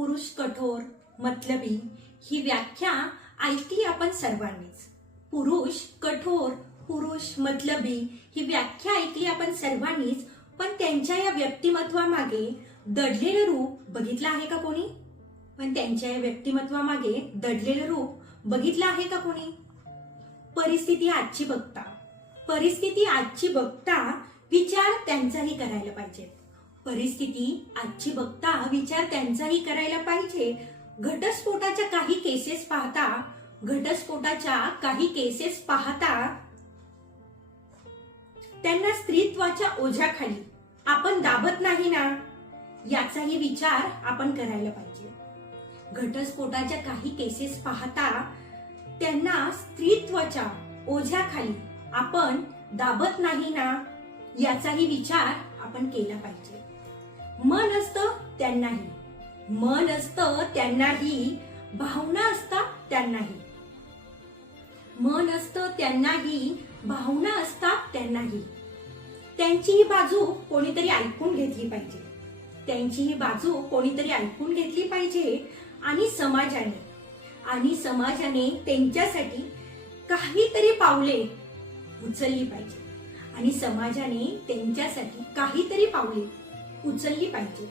पुरुष कठोर मतलबी ही व्याख्या ऐकली आपण सर्वांनीच. पुरुष कठोर पुरुष मतलबी ही व्याख्या ऐकली आपण सर्वांनीच पण त्यांच्या या व्यक्तिमत्वामागे दडलेलं रूप बघितलं आहे का कोणी? पण त्यांच्या या व्यक्तिमत्वामागे दडलेलं रूप बघितलं आहे का कोणी? परिस्थिती आजची बघता. परिस्थिती आजची बघता विचार त्यांचाही करायला पाहिजे. परिस्थिती आजची बघता विचार त्यांचाही करायला पाहिजे. घटस्फोटाच्या काही केसेस पाहता घटस्फोटाच्या काही केसेस पाहता त्यांना स्त्रीत्वाच्या ओझ्याखाली आपण दाबत नाही ना? याचाही विचार आपण करायला पाहिजे. घटस्फोटाच्या काही केसेस पाहता त्यांना स्त्रीत्वाच्या ओझ्याखाली आपण दाबत नाही ना? याचाही विचार आपण केला पाहिजे. मन असतं त्यांनाही. मन असतं त्यांनाही. भावना असतात त्यांनाही. मन असतं त्यांनाही. भावना असतात त्यांनाही. त्यांची ही बाजू कोणीतरी ऐकून घेतली पाहिजे. त्यांची ही बाजू कोणीतरी ऐकून घेतली पाहिजे आणि समाजाने. आणि समाजाने त्यांच्यासाठी काहीतरी पावले उचलली पाहिजे. आणि समाजाने त्यांच्यासाठी काहीतरी पावले उचलली पाहिजे.